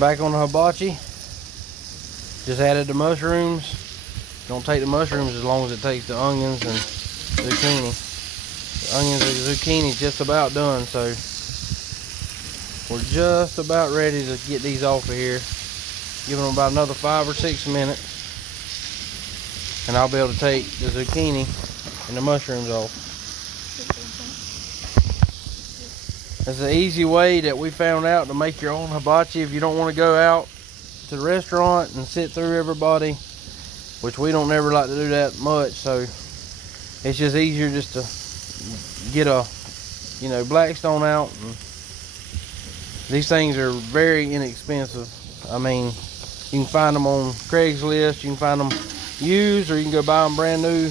Back on the hibachi. Just added the mushrooms. Don't take the mushrooms as long as it takes the onions and zucchini. The onions and zucchini just about done, so we're just about ready to get these off of here. Giving them about another 5 or 6 minutes, and I'll be able to take the zucchini and the mushrooms off. It's an easy way that we found out to make your own hibachi if you don't want to go out to the restaurant and sit through everybody, which we don't never like to do that much. So it's just easier just to get a Blackstone out. And these things are very inexpensive. I mean, you can find them on Craigslist, you can find them used, or you can go buy them brand new.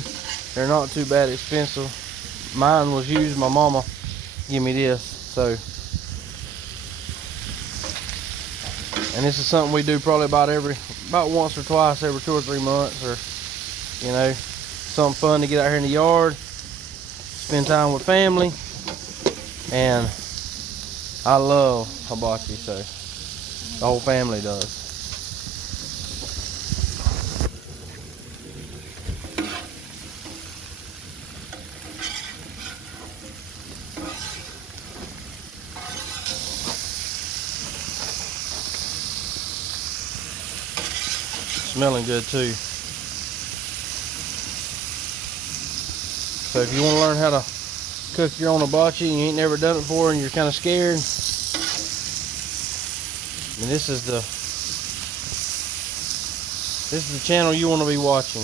They're not too bad expensive. Mine was used. My mama gave me this. So, and this is something we do probably about once or twice every 2 or 3 months, or something fun to get out here in the yard, spend time with family. And I love hibachi, so the whole family does. Smelling good too. So if you want to learn how to cook your own hibachi and you ain't never done it before and you're kind of scared, and this is the channel you want to be watching.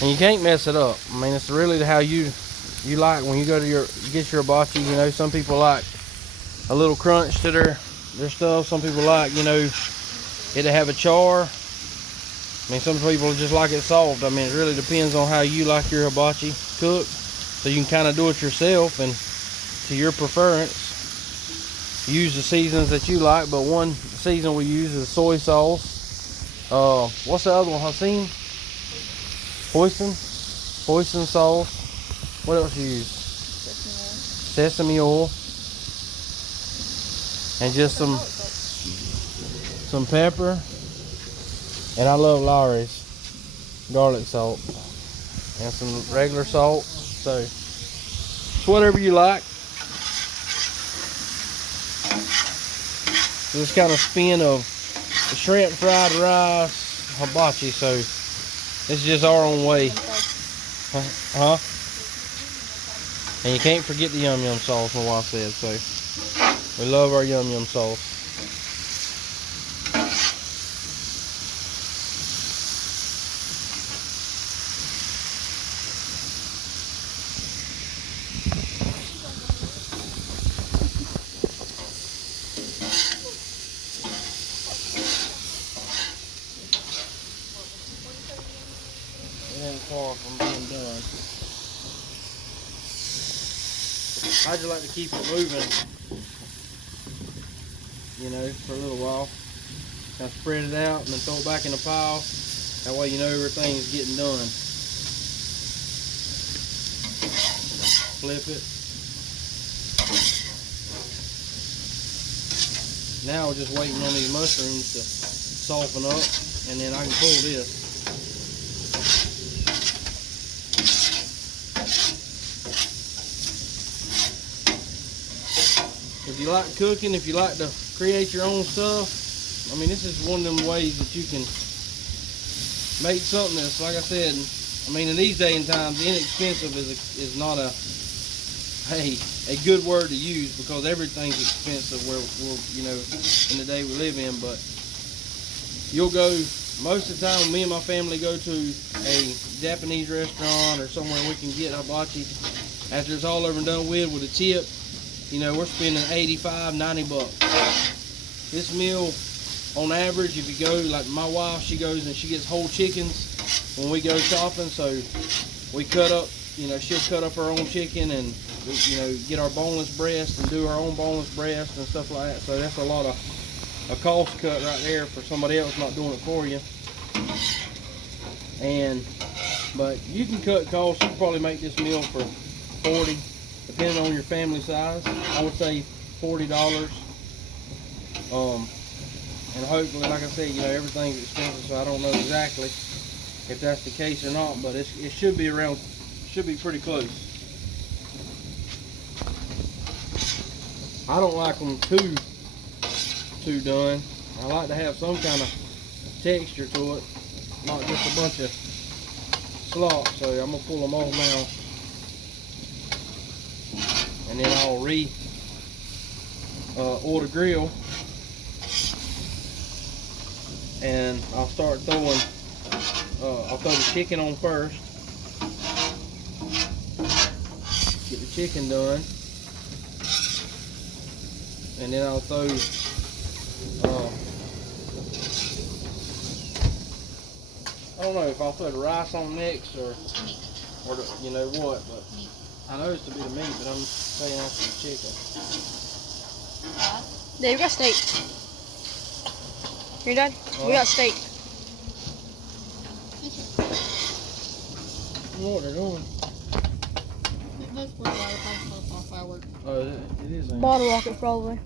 And you can't mess it up. I mean, it's really how you like when you go to get your hibachi. Some people like a little crunch to their stuff. Some people like, it to have a char. I mean, some people just like it soft. I mean, it really depends on how you like your hibachi cooked. So you can kind of do it yourself and to your preference. Use the seasons that you like, but one season we use is soy sauce. What's the other one, Haseen? Hoisin sauce. What else you use? Sesame oil. And just some pepper. And I love Lawry's garlic salt. And some regular salt. So it's whatever you like. So this kind of spin of the shrimp fried rice hibachi. So this is just our own way. Huh? And you can't forget the yum yum sauce, my wife said. So we love our yum yum sauce. Far from being done. I just like to keep it moving, for a little while. Kind of spread it out and then throw it back in the pile. That way everything's getting done. Flip it. Now we're just waiting on these mushrooms to soften up, and then I can pull this. If you like cooking, if you like to create your own stuff, I mean, this is one of them ways that you can make something that's, like I said, I mean, in these days and times, inexpensive is not a good word to use, because everything's expensive where in the day we live in. But you'll go, most of the time, me and my family go to a Japanese restaurant or somewhere we can get hibachi. After it's all over and done with a tip, we're spending 85, 90 bucks. This meal, on average, if you go, like my wife, she goes and she gets whole chickens when we go shopping. So we cut up, she'll cut up her own chicken and, get our boneless breast and do our own boneless breast and stuff like that. So that's a lot of a cost cut right there for somebody else not doing it for you. But you can cut costs. You can probably make this meal for $40, depending on your family size. I would say $40. And hopefully, like I said, you know, everything's expensive, so I don't know exactly if that's the case or not, but it should be around, should be pretty close. I don't like them too done. I like to have some kind of texture to it, not just a bunch of slop. So I'm gonna pull them off now, and then I'll oil the grill, and I'll start throwing. I'll throw the chicken on first. Get the chicken done, and then I'll throw. I don't know if I'll throw the rice on next or the, you know what, but I know it's to be the meat, but I'm saying after the chicken. Yeah, we got steak. Here, Dad? We got steak. I don't know what they're doing. Fireworks. Oh, it is. Bottle rocket, probably.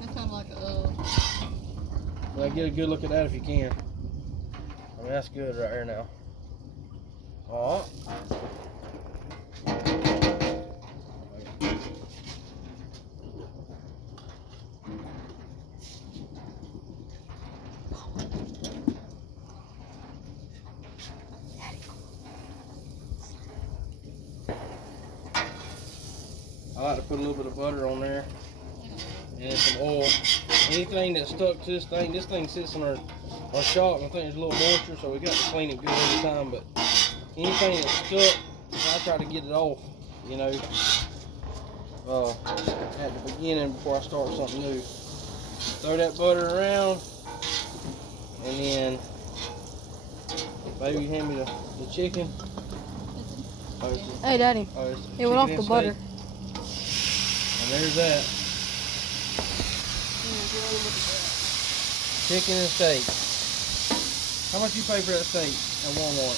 That sounds like a. Well, get a good look at that if you can. I mean, that's good right here now. All I like to put a little bit of butter on there and some oil. Anything that's stuck to this thing sits in our shop, and I think there's a little moisture, so we got to clean it good every time. But anything that's stuck, I try to get it off, you know, at the beginning before I start something new. Throw that butter around, and then baby, hand me the chicken. Hey, Daddy. It went off the butter. And there's that. Chicken and steak. How much you pay for that steak at Walmart?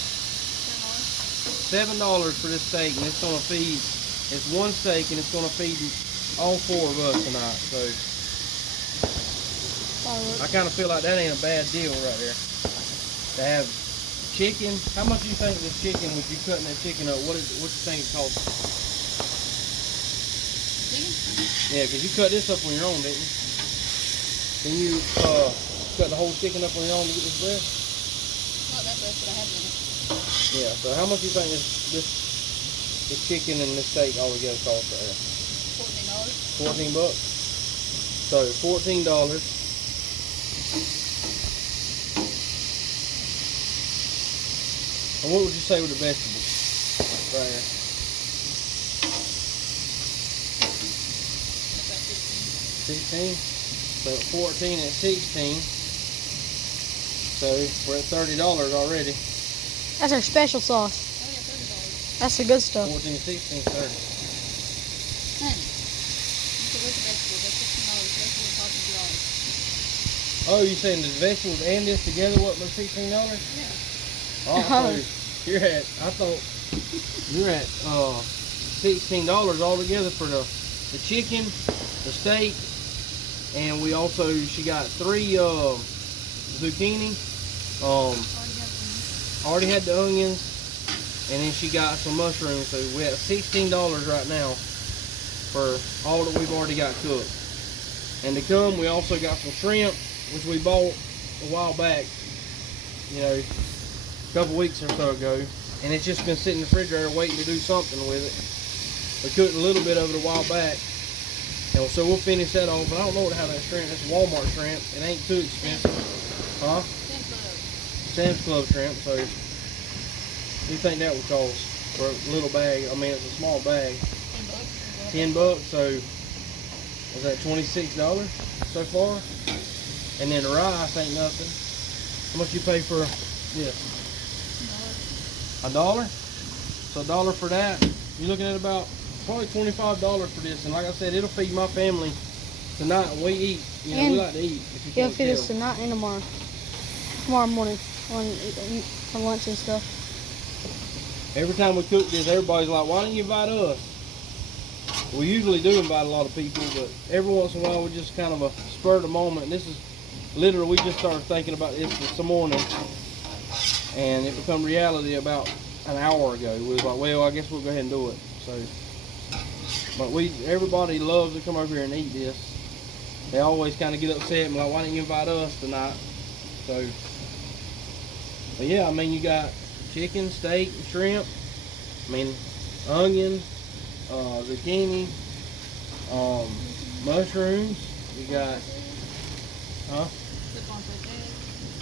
$7 for this steak, and it's gonna feed. It's one steak, and it's gonna feed all 4 of us tonight. So I kind of feel like that ain't a bad deal right there. To have chicken. How much do you think this chicken, with you cutting that chicken up? What do you think it costs? Yeah, because you cut this up on your own, didn't you? Then you cut the whole chicken up on your own to get this breast? Not that breast, but I have one. Yeah, so how much do you think this chicken and this steak all together cost right here? $14. $14? So $14. And what would you say with the vegetables? Right here. $16. So 14 and 16. So we're at $30 already. That's our special sauce. Oh yeah, $30. That's the good stuff. 14 and 16, 30. Honey, you can look at vegetables. That's $16. Vegetables cost $2. Oh, you saying the vegetables and this together, what, was $16? Yeah. Oh, so you're at, I thought you're at $16 altogether for the chicken, the steak, and we also, she got 3 zucchini. Already had the onions, and then she got some mushrooms. So we're at $16 right now for all that we've already got cooked. And to come, we also got some shrimp, which we bought a while back, you know, a couple weeks or so ago, and it's just been sitting in the refrigerator waiting to do something with it. We cooked a little bit of it a while back, and so we'll finish that off. But I don't know how that shrimp. That's Walmart shrimp. It ain't too expensive, huh? Sam's Club shrimp. So, what do you think that would cost for a little bag? I mean, it's a small bag. $10. So, is that $26 so far? And then the rice ain't nothing. How much you pay for this? $1. So $1 for that. You're looking at about probably $25 for this. And like I said, it'll feed my family tonight we eat. You know, we And like to eat. If you He'll can't feed us tell. tonight and tomorrow. Tomorrow morning on lunch and stuff. Every time we cook this, everybody's like, "Why don't you invite us?" We usually do invite a lot of people, but every once in a while we just kind of a spur of the moment. And this is literally, we just started thinking about this this morning, and it became reality about an hour ago. We was like, well, I guess we'll go ahead and do it. So, but everybody loves to come over here and eat this. They always kind of get upset and like, why didn't you invite us tonight? So, but yeah, I mean, you got chicken, steak, and shrimp. I mean, onion, zucchini, mushrooms. You got,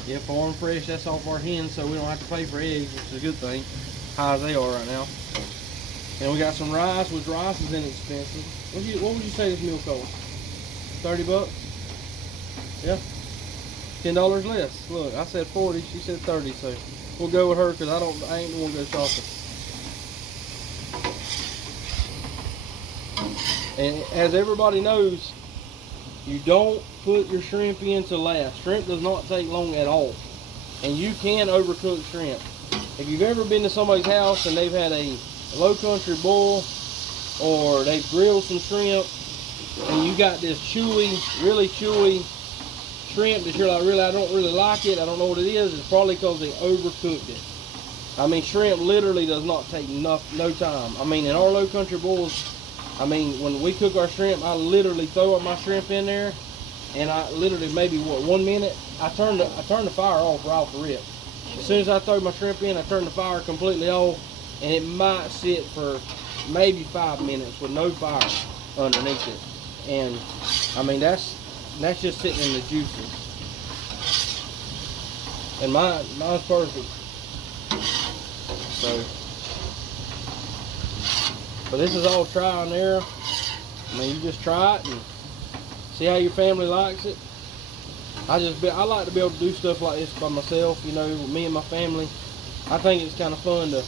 yeah, farm fresh. That's off our hens, so we don't have to pay for eggs, which is a good thing. High as they are right now. And we got some rice, which rice is inexpensive. What would you say this meal cost? 30 bucks? Yeah. $10 less. Look, I said 40, she said 30, so we'll go with her because I ain't the one to go shopping. And as everybody knows, you don't put your shrimp in to last. Shrimp does not take long at all. And you can overcook shrimp. If you've ever been to somebody's house and they've had a low country boil, or they've grilled some shrimp, and you got this chewy, really chewy shrimp that you're like, really, I don't really like it, I don't know what it is, it's probably because they overcooked it. I mean, shrimp literally does not take no time. I mean, in our low country boils, I mean, when we cook our shrimp, I literally throw up my shrimp in there, and I literally maybe, 1 minute, I turn the fire off right off the rip. As soon as I throw my shrimp in, I turn the fire completely off, and it might sit for maybe 5 minutes with no fire underneath it. And I mean, that's just sitting in the juices. And mine's perfect. So, but this is all trial and error. I mean, you just try it and see how your family likes it. I like to be able to do stuff like this by myself, you know, with me and my family. I think it's kind of fun to,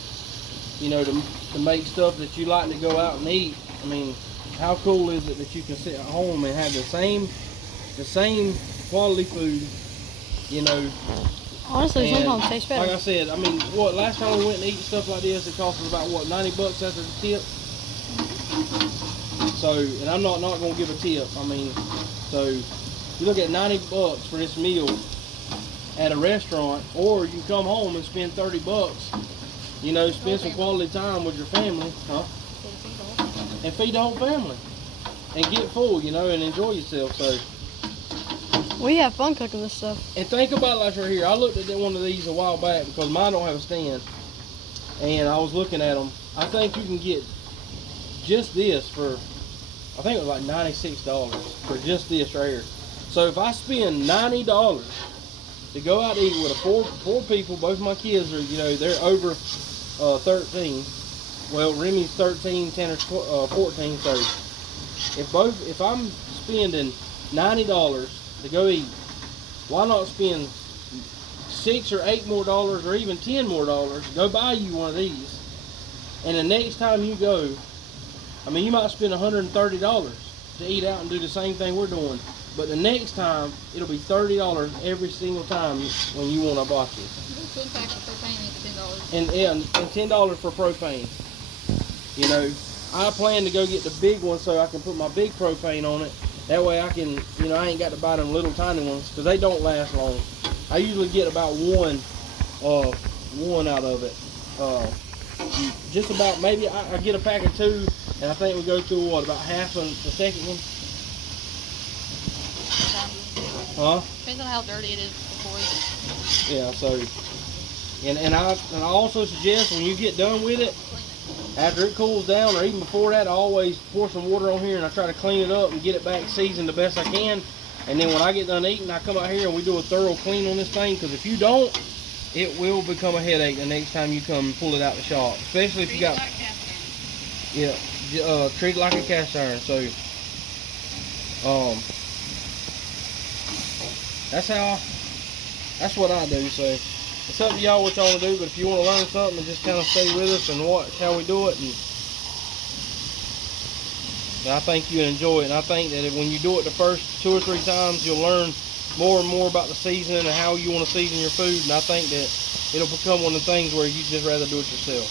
you know, to make stuff that you like to go out and eat. I mean, how cool is it that you can sit at home and have the same quality food, you know? Honestly, and sometimes it tastes better. like I said, I mean, last time we went and eat stuff like this, it cost us about, 90 bucks after the tip? So, and I'm not going to give a tip. I mean, so you look at 90 bucks for this meal at a restaurant, or you come home and spend 30 bucks, you know, spend some quality time with your family, and feed the whole family, and get full, you know, and enjoy yourself. So We have fun cooking this stuff. And think about it like right here. I looked at one of these a while back because mine don't have a stand, and I was looking at them. I think you can get just this for, I think it was like $96 for just this right here. So if I spend $90 to go out to eat with four people, both my kids are, you know, they're over 13. Well, Remy's 13, Tanner's 14. So if I'm spending $90 to go eat, why not spend $6 or $8 more, or even $10 more, go buy you one of these, and the next time you go, I mean, you might spend $130 to eat out and do the same thing we're doing, but the next time it'll be $30 every single time when you want a hibachi. Twin pack of propane is $10. And $10 for propane. You know, I plan to go get the big one so I can put my big propane on it. That way I can, you know, I ain't got to buy them little tiny ones because they don't last long. I usually get about one out of it. Just about, maybe I get a pack of two, and I think we go through what, about half of the second one? Huh? Depends on how dirty it is before you Yeah, so, and I also suggest when you get done with it, after it cools down, or even before that, I always pour some water on here and I try to clean it up and get it back seasoned the best I can. And then when I get done eating, I come out here and we do a thorough clean on this thing, because if you don't, it will become a headache the next time you come and pull it out the shop. Especially if you got, treat it like a cast iron. So, that's what I do. So it's up to y'all what y'all want to do, but if you want to learn something, just kind of stay with us and watch how we do it. And And I think you'll enjoy it. And I think that when you do it the first 2 or 3 times, you'll learn more and more about the seasoning and how you want to season your food. And I think that it'll become one of the things where you just rather do it yourself.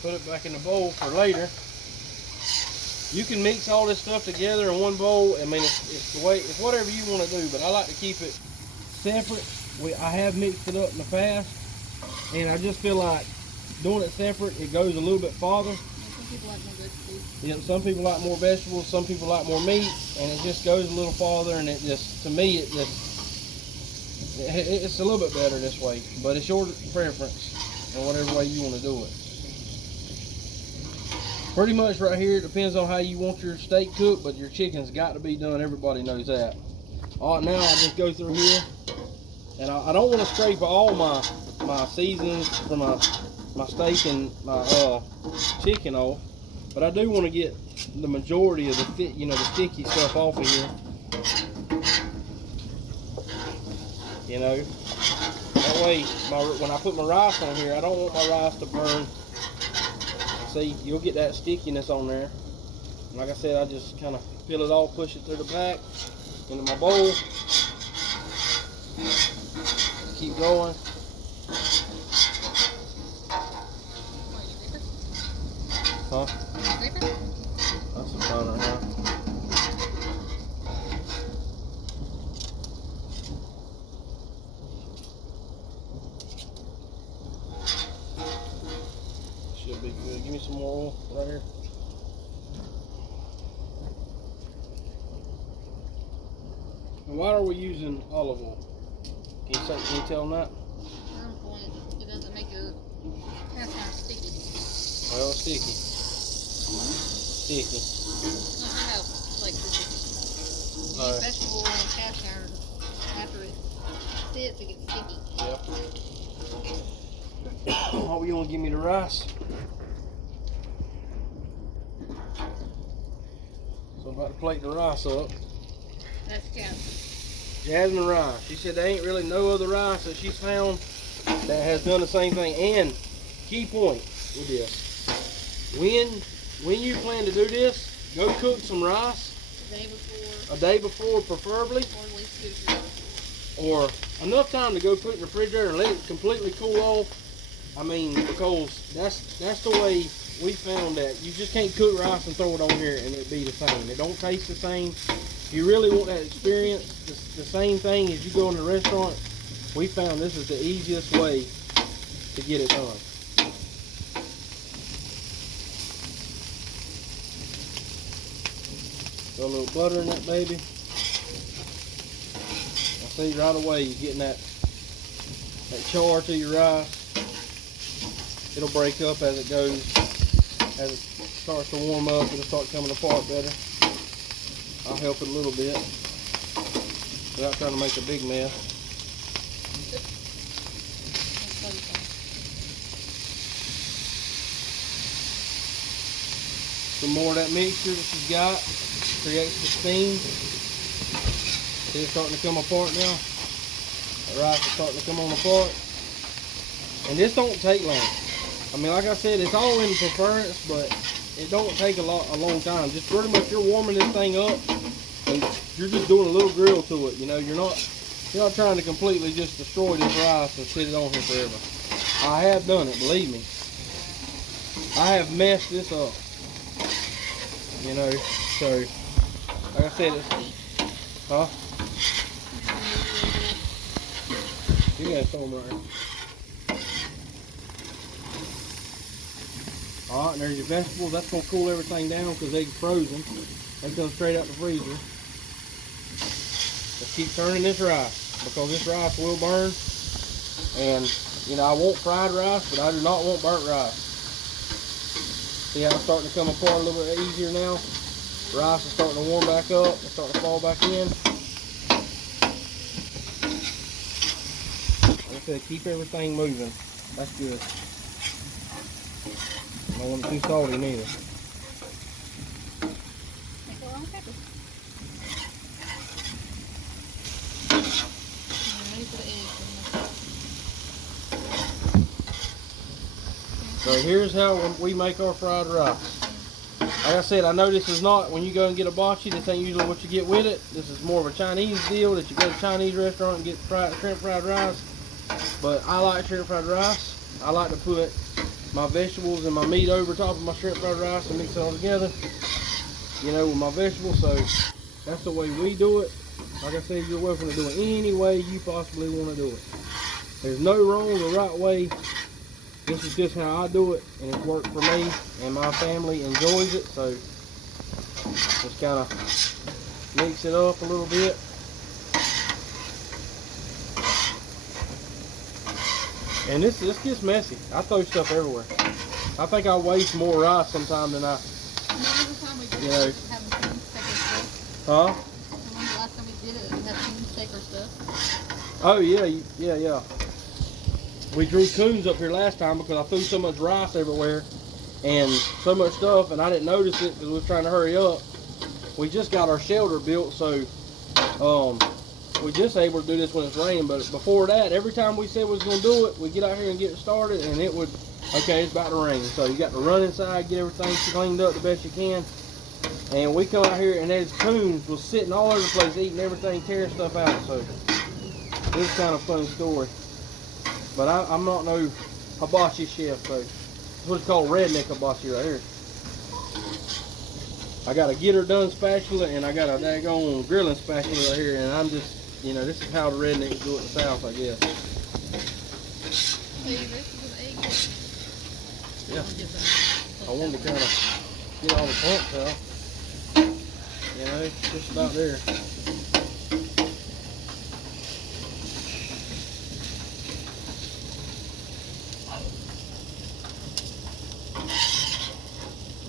Put it back in the bowl for later. You can mix all this stuff together in one bowl. I mean, it's the way, it's whatever you want to do, but I like to keep it separate. I have mixed it up in the past, and I just feel like doing it separate, it goes a little bit farther. Some people like more vegetables. Yeah, some people like more vegetables, some people like more meat, and it just goes a little farther, and it just, to me, it's a little bit better this way, but it's your preference and whatever way you want to do it. Pretty much right here, it depends on how you want your steak cooked, but your chicken's got to be done. Everybody knows that. All right, now I just go through here, and I don't want to scrape all my seasonings from my steak and my chicken off, but I do want to get the majority of the sticky stuff off of here. You know, that way when I put my rice on here, I don't want my rice to burn. See, you'll get that stickiness on there. And like I said, I just kind of peel it off, push it to the back into my bowl. Keep going. Huh? That's a fun right now. Should be good. Give me some more oil right here. And why are we using olive oil? Can you tell them that? It doesn't make your cast iron sticky. Well, it's sticky. Sticky. No, I have like this. You use vegetable oil and cast iron after it sits, it gets sticky. Yeah. Oh, you want to give me the rice? So I'm about to plate the rice up. That's Jasmine. Jasmine rice. She said there ain't really no other rice that she's found that has done the same thing. And key point with this: when you plan to do this, go cook some rice A day before, preferably, or at least 2 or 3 hours. or enough time to go put it in the refrigerator and let it completely cool off. I mean, because that's the way we found that you just can't cook rice and throw it on here and it be the same. It don't taste the same. If you really want that experience, the same thing as you go in the restaurant, we found this is the easiest way to get it done. Throw a little butter in that baby. I see right away you're getting that char to your rice. It'll break up as it goes, as it starts to warm up. It'll start coming apart better. I'll help it a little bit without trying to make a big mess. Some more of that mixture that she's got creates the steam. See, it's starting to come apart now. The rice is starting to come on apart. And this don't take long. I mean, like I said, it's all in preference, but it don't take a long time. Just pretty much you're warming this thing up, and you're just doing a little grill to it. You know, you're not trying to completely just destroy this rice and sit it on here forever. I have done it, believe me. I have messed this up. You know, so like I said, it's, huh? You got some right here. Alright, and there's your vegetables. That's going to cool everything down because they're frozen. They come straight out the freezer. Let's keep turning this rice because this rice will burn. And, you know, I want fried rice, but I do not want burnt rice. See how it's starting to come apart a little bit easier now? Rice is starting to warm back up. It's starting to fall back in. Like I said, keep everything moving. That's good. I don't want it too salty neither. So So here's how we make our fried rice. Like I said, I know this is not, when you go and get a hibachi, this ain't usually what you get with it. This is more of a Chinese deal that you go to a Chinese restaurant and get shrimp fried rice. But I like shrimp fried rice. I like to put my vegetables and my meat over top of my shrimp fried rice and mix it all together, you know, with my vegetables. So that's the way we do it. Like I said, you're welcome to do it any way you possibly want to do it. There's no wrong or right way. This is just how I do it, and it's worked for me, and my family enjoys it. So just kind of mix it up a little bit. And this gets messy. I throw stuff everywhere. I think I waste more rice sometimes than I, you know. Huh? Remember the last time we did it, we had coon steak or stuff? Oh yeah. We drew coons up here last time because I threw so much rice everywhere and so much stuff, and I didn't notice it because we was trying to hurry up. We just got our shelter built, so we just able to do this when it's raining. But before that, every time we said we was gonna do it, we get out here and get it started, and it would, okay, it's about to rain. So you got to run inside, get everything cleaned up the best you can. And we come out here, and those coons was sitting all over the place, eating everything, tearing stuff out. So this is kind of a funny story. But I'm not no hibachi chef, so it's what's called redneck hibachi right here. I got a get her done spatula, and I got a daggone grilling spatula right here, and I'm just, you know, this is how the rednecks do it in the South, I guess. So you roasted with egg? Yeah. I wanted to kind of get all the clumps out. You know, just about there.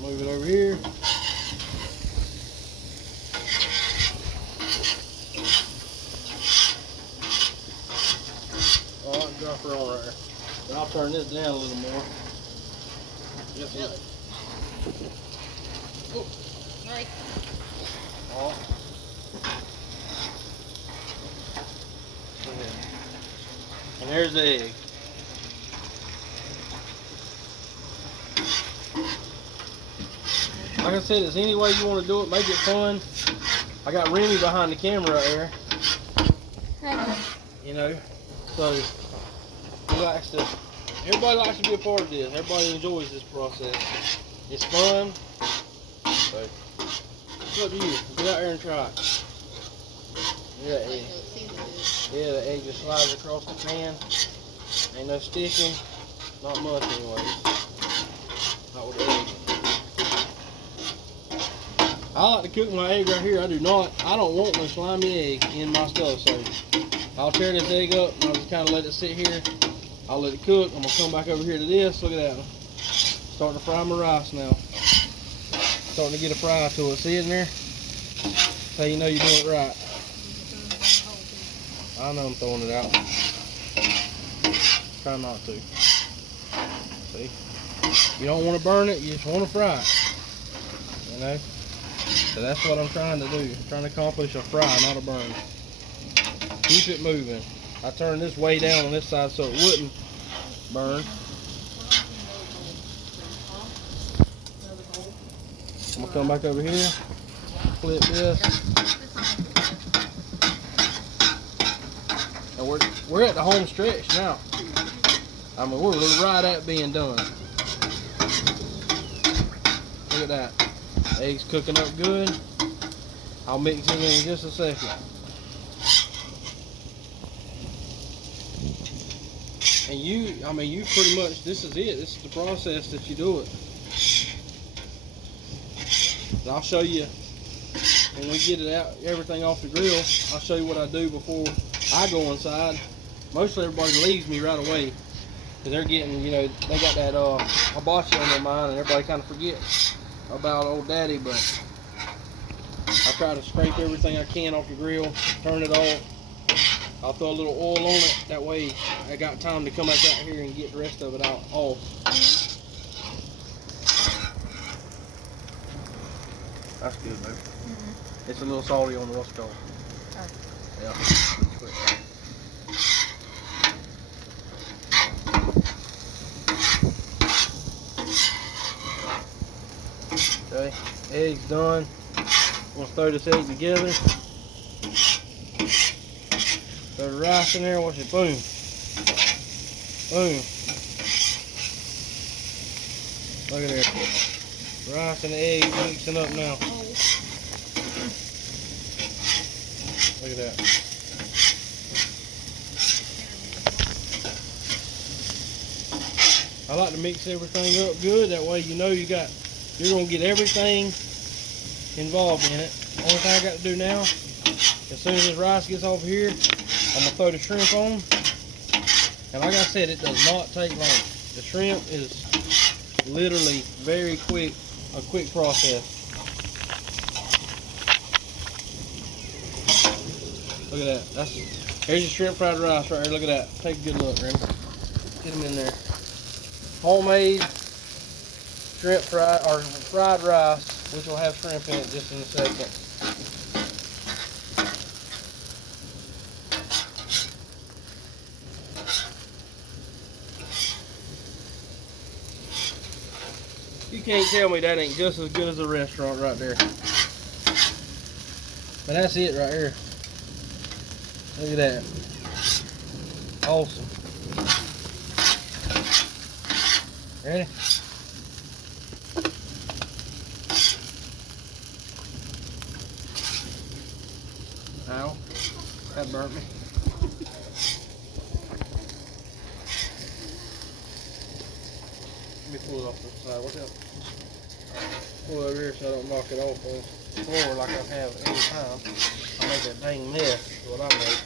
Move it over here. Alright, drop her on right there. But I'll turn this down a little more. Just Really? Oh, sorry. Alright. And there's the egg. Like I said, it's any way you want to do it, make it fun. I got Remy behind the camera right there. You know, so everybody likes to be a part of this. Everybody enjoys this process. It's fun. So it's up to you. Get out there and try it. Yeah, that egg. Yeah, the egg just slides across the pan. Ain't no sticking. Not much anyway. Not with the egg. I like to cook my egg right here. I don't want no slimy egg in my stuff, so I'll tear this egg up and I'll just kind of let it sit here. I'll let it cook. I'm going to come back over here to this. Look at that. Starting to fry my rice now. Starting to get a fry to it. See it in there? That's how you know you're doing it right. I know I'm throwing it out. Try not to. See? You don't want to burn it. You just want to fry it. You know? So that's what I'm trying to do. I'm trying to accomplish a fry, not a burn. Keep it moving. I turned this way down on this side so it wouldn't burn. I'm going to come back over here, flip this. And we're at the home stretch now. I mean, we're right at being done. Look at that. Eggs cooking up good. I'll mix it in just a second. And you pretty much, this is it. This is the process that you do it. And I'll show you when we get it out, everything off the grill. I'll show you what I do before I go inside. Mostly everybody leaves me right away because they're getting, you know, they got that hibachi on their mind, and everybody kind of forgets about old daddy. But I try to scrape everything I can off the grill, turn it off. I'll throw a little oil on it, that way I got time to come back out here and get the rest of it out off. That's good, baby. Mm-hmm. It's a little salty on the what's called. Oh. Yeah. Eggs done. I'm gonna throw this egg together. Throw the rice in there. Watch it. Boom. Boom. Look at that. Rice and the egg mixing up now. Look at that. I like to mix everything up good. That way you know you're gonna get everything involved in it. Only thing I got to do now, as soon as this rice gets over here, I'm gonna throw the shrimp on. And like I said, it does not take long. The shrimp is literally very quick, a quick process. Look at that. Here's your shrimp fried rice right here. Look at that. Take a good look, Remy. Get them in there. Homemade shrimp fried rice, which will have shrimp in it just in a second. You can't tell me that ain't just as good as a restaurant right there. But that's it right here. Look at that. Awesome. Ready? Ow. That burnt me. Let me pull it off the side. Watch out. Pull it over here so I don't knock it off on the floor like I have any time. I make that dang mess is what I make.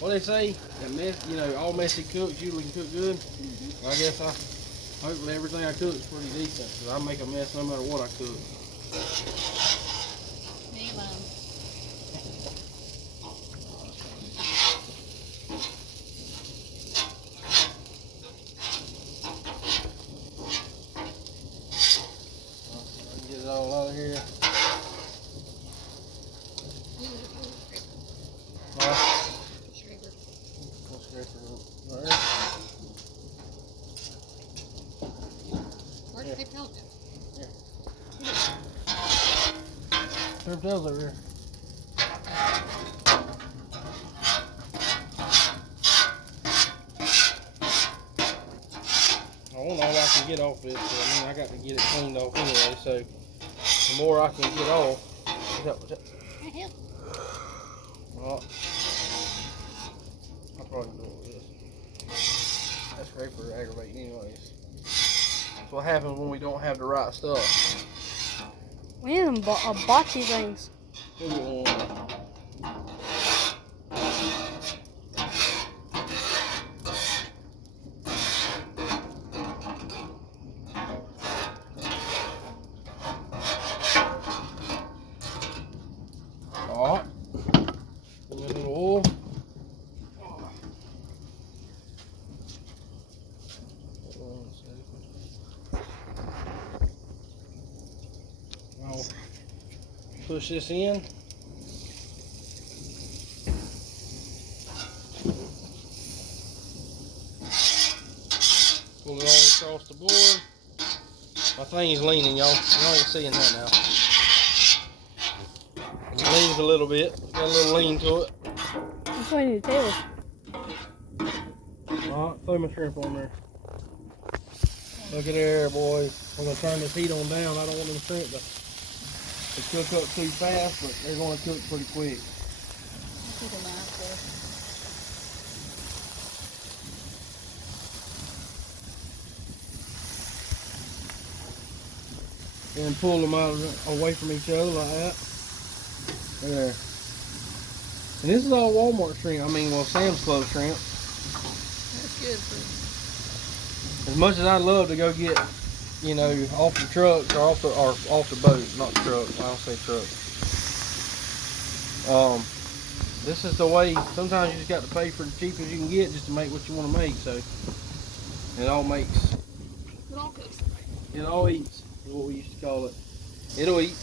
What they say, that mess, you know, all messy cooks usually can cook good. Mm-hmm. I guess hopefully everything I cook is pretty decent, because I make a mess no matter what I cook. Get it all out of here. Where's the paper towel? Paper towels over here. I want all I can get off it, so I mean I got to get it cleaned off anyway, so the more I can get off. What's that? Well, I'll probably do it with this. That scraper aggravating anyways. That's what happens when we don't have the right stuff. We need some hibachi things. We'll get one. Alright. Put a little oil. I'll push this in. Pull it all across the board. My thing is leaning, y'all. Y'all ain't seeing that now. It leans a little bit. Got a little lean to it. That's why I need a table. Alright, throw my shrimp on there. Look at there, boys. I'm going to turn this heat on down. I don't want them shrimp to cook up too fast, but they're going to cook pretty quick. And pull them out away from each other like that. There. And this is all Walmart shrimp. I mean, well, Sam's Club shrimp. That's good for As much as I'd love to go get, you know, off the trucks or off the boat, not trucks. I don't say trucks. This is the way. Sometimes you just got to pay for the cheapest you can get just to make what you want to make. So it all makes. it all cooks. It all eats. Is what we used to call it. It'll eat.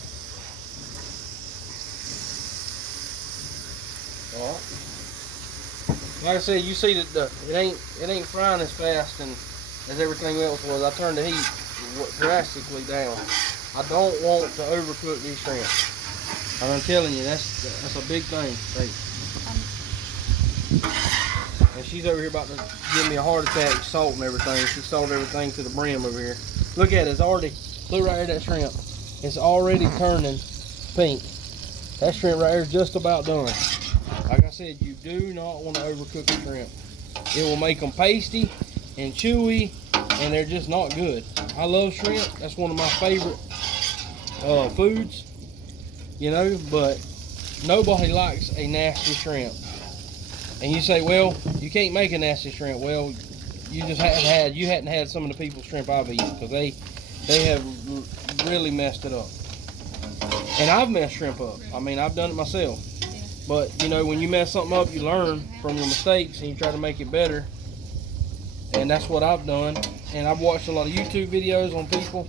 Alright. Like I said, you see that it ain't frying as fast as everything else was. I turned the heat drastically down. I don't want to overcook these shrimp. And I'm telling you, that's a big thing. And she's over here about to give me a heart attack, salt and everything. She salted everything to the brim over here. Look at it, it's already, look right here, that shrimp. It's already turning pink. That shrimp right here is just about done. Like I said, you do not want to overcook the shrimp. It will make them pasty and chewy, and they're just not good. I love shrimp. That's one of my favorite foods, you know, but nobody likes a nasty shrimp. And you say, well, you can't make a nasty shrimp. Well, you just hadn't had some of the people's shrimp I've eaten, because they have really messed it up. And I've messed shrimp up. I mean, I've done it myself. But you know, when you mess something up, you learn from your mistakes and you try to make it better. And that's what I've done. And I've watched a lot of YouTube videos on people,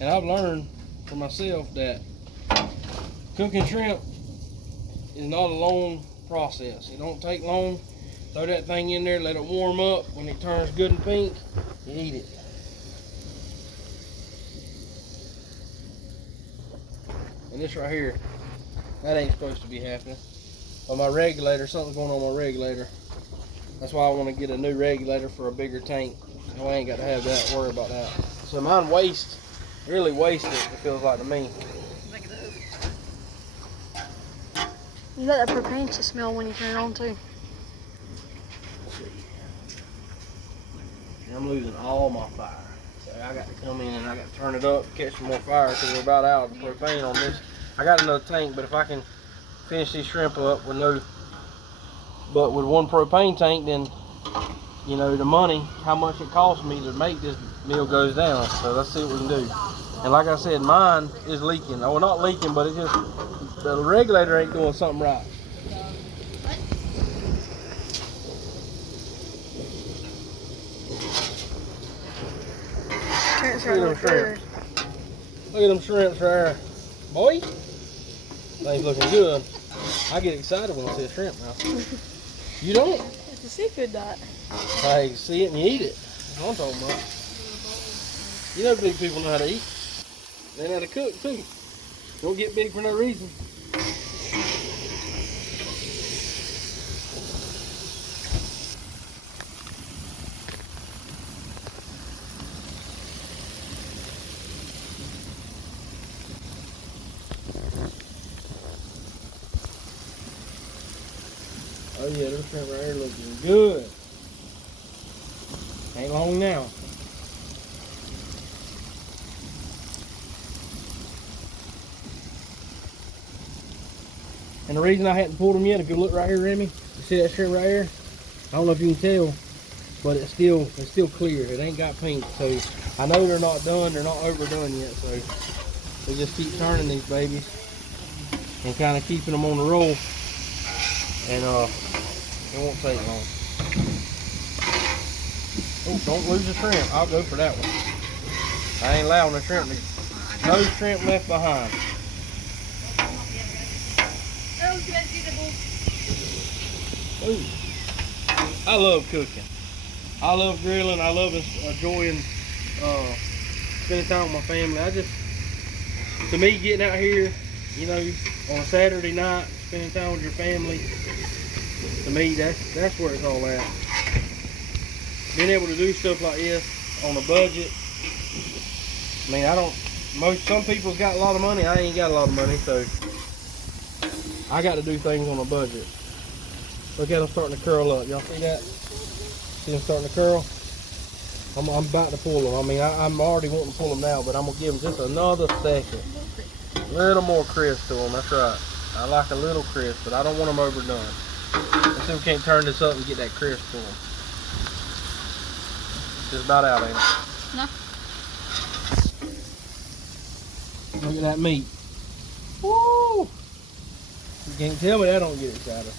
and I've learned for myself that cooking shrimp is not a long process. It don't take long. Throw that thing in there, let it warm up. When it turns good and pink, you eat it. And this right here, that ain't supposed to be happening. But my regulator, something's going on with my regulator. That's why I want to get a new regulator for a bigger tank. I ain't got to have that, worry about that. So mine really wasted, it feels like to me. You let that propane to smell when you turn it on too. Let's see. And I'm losing all my fire. So I got to come in and I got to turn it up, catch some more fire, because we're about out of propane on this. I got another tank, but if I can finish these shrimp up with with one propane tank, then you know the money, how much it costs me to make this meal goes down. So let's see what we can do. And like I said, mine is leaking. Well, not leaking, but it just, the regulator ain't doing something right. Look at them shrimps right there. Boy, things looking good. I get excited when I see a shrimp now. You don't? It's a seafood diet. Hey, you see it and you eat it. That's what I'm talking about. You know big people know how to eat. They know how to cook too. Don't get big for no reason. Oh yeah, this shrimp right here looking good. Ain't long now. And the reason I hadn't pulled them yet, if you look right here, Remy, you see that shrimp right here? I don't know if you can tell, but it's still clear. It ain't got pink, so I know they're not done. They're not overdone yet, so we just keep turning these babies and kind of keeping them on the roll, and it won't take long. Oh, don't lose the shrimp. I'll go for that one. I ain't allowing the shrimp. No shrimp left behind. Ooh. I love cooking. I love grilling. I love enjoying spending time with my family. To me, getting out here, you know, on a Saturday night, spending time with your family, to me, that's where it's all at. Being able to do stuff like this on a budget. I mean, some people's got a lot of money. I ain't got a lot of money, so I got to do things on a budget. Look at them starting to curl up. Y'all see that? See them starting to curl? I'm about to pull them. I mean, I'm already wanting to pull them now, but I'm going to give them just another second. A little more crisp to them, that's right. I like a little crisp, but I don't want them overdone. Let's see if we can't turn this up and get that crisp to them. Just about out, ain't it? No. Look at that meat. Woo! You can't tell me that don't get excited.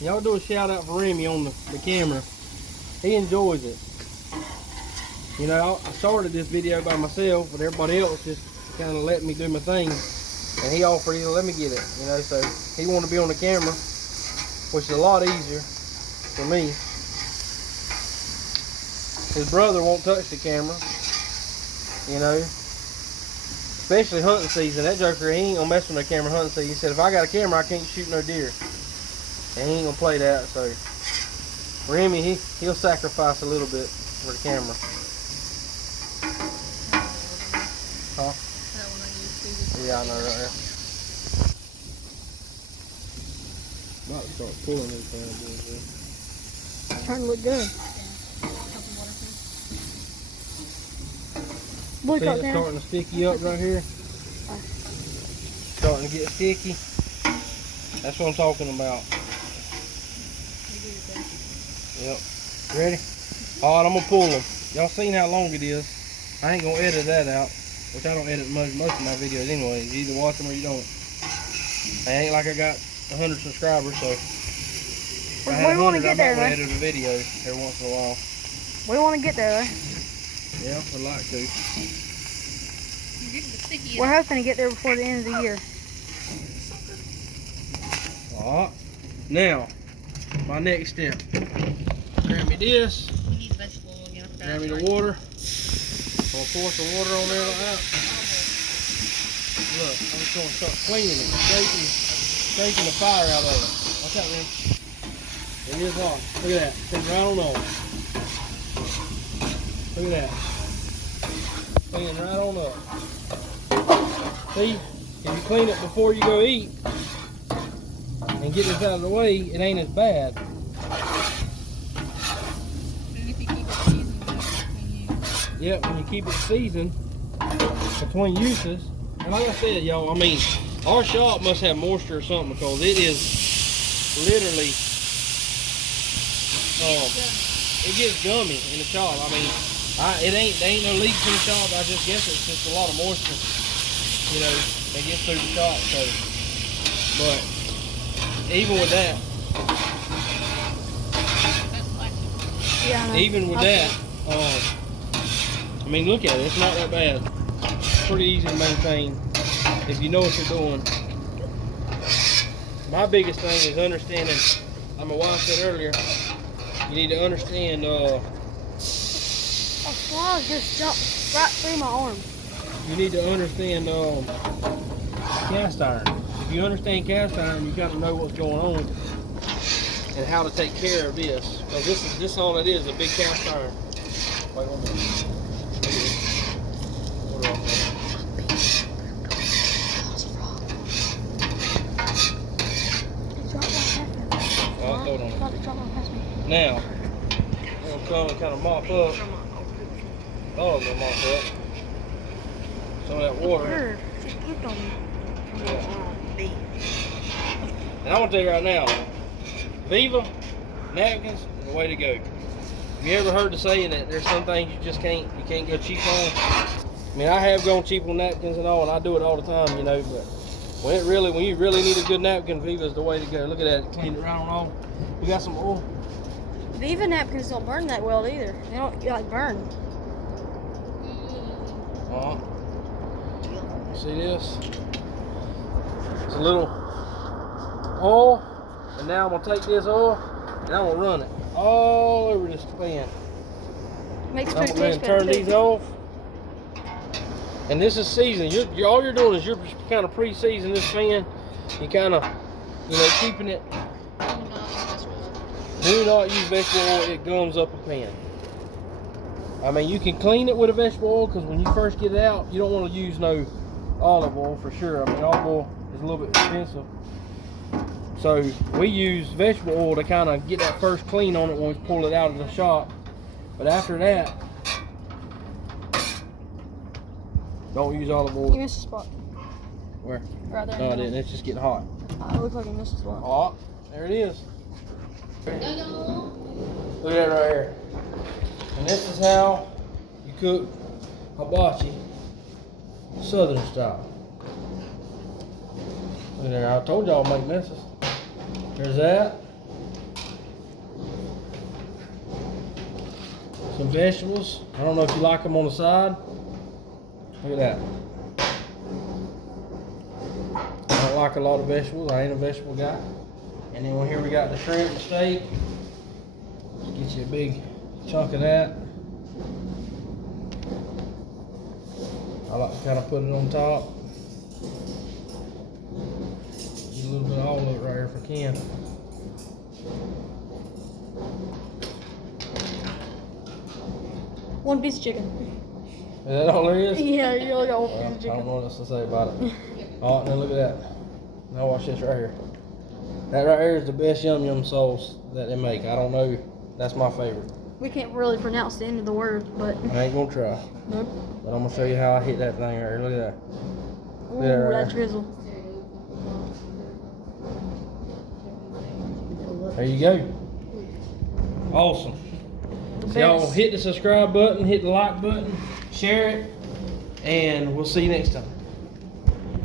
Y'all do a shout out for Remy on the camera. He enjoys it. You know, I started this video by myself, but everybody else just kind of let me do my thing. And he offered, let me get it. You know, so he wanted to be on the camera. which is a lot easier for me. His brother won't touch the camera, you know. Especially hunting season. That joker, he ain't gonna mess with no camera hunting season. He said, if I got a camera, I can't shoot no deer. And he ain't gonna play that, so. For him, he'll sacrifice a little bit for the camera. Huh? That one I used to. Yeah, I know right there. Might start pulling these bad boys in. It's starting to look good. Couple waterproof. Boy, See, drop it's down. starting to sticky up right here. Starting to get sticky. That's what I'm talking about. Yep. Ready? Alright, I'm gonna pull them. Y'all seen how long it is. I ain't gonna edit that out. Which I don't edit most of my videos anyway. You either watch them or you don't. I ain't like I got 100 subscribers, so if I had We want to 100, get there, I might though. edit a video every once in a while. We want to get there, though. Yeah, I'd like to. You're getting the sticky. We're hoping to get there before the end of the year. Alright. Now, my next step. Grab me this. We need vegetable oil again. Grab me the water. I'm gonna pour some water on there like that. Look, I'm just gonna start cleaning it, shaking the fire out of it. Watch out, man. It is hot. Look at that. It's right on over. Look at that. Cleaning right on up. See, if you clean it before you go eat and get this out of the way, it ain't as bad. And if you keep it seasoned between you. Yep, when you keep it seasoned between uses. And like I said, y'all, I mean, our shop must have moisture or something because it is literally, it gets gummy in the shop. I mean, there ain't no leaks in the shop. I just guess it's just a lot of moisture, you know, that gets through the shop. So, but even with that, That's like Yeah, I know. even with that, I mean, look at it. It's not that bad. It's pretty easy to maintain if you know what you're doing. My biggest thing is understanding, like my wife said earlier, you need to understand, A fly just jumped right through my arm. you need to understand cast iron. If you understand cast iron, you got to know what's going on and how to take care of this. Because this all it is, a big cast iron. Wait 1 minute. Put it off there. Hold on. Now, I'm gonna come and kind of mop up. Oh, I'm gonna mop up some of that water. And I'm gonna tell you right now, Viva napkins is the way to go. Have you ever heard the saying that there's some things you can't go cheap on? I mean, I have gone cheap on napkins and all, and I do it all the time, you know. But when you really need a good napkin, Viva is the way to go. Look at that, clean it right on off. We got some oil. Viva napkins don't burn that well either. They don't like burn. See this? It's a little oil, and now I'm gonna take this oil and I'm gonna run it all over this pan. Makes I'm food gonna taste turn better these too. off. And this is seasoning. All you're doing is you're kind of pre-seasoning this pan. You kind of, keeping it. Do not use vegetable oil. It gums up a pan. I mean, you can clean it with a vegetable oil because when you first get it out, you don't want to use no olive oil for sure. I mean, olive oil is a little bit expensive. So we use vegetable oil to kind of get that first clean on it when we pull it out of the shop. But after that, don't use olive oil. You missed a spot. Where? Right there. No, I didn't. It's just getting hot. It looks like you missed a spot. Oh, there it is. Look at that right here. And this is how you cook hibachi, southern style. Look there, I told y'all I'll make messes. There's that. Some vegetables. I don't know if you like them on the side. Look at that. I don't like a lot of vegetables. I ain't a vegetable guy. And And then here we got the shrimp and steak. Let's get you a big chunk of that. I like to kind of put it on top. Get a little bit of all of it right here if I can. One piece of chicken. Is that all there is? Yeah, you only got one Well, piece of I don't chicken. know what else to say about it. Alright, now look at that. Now watch this right here. That right here is the best yum yum sauce that they make. I don't know. That's my favorite. We can't really pronounce the end of the word, but I ain't gonna try. nope. But I'm gonna show you how I hit that thing right here. Look at that. Ooh, Yeah, right that there. drizzle. There you go. Awesome. The So y'all best. hit the subscribe button, hit the like button, share it, and we'll see you next time.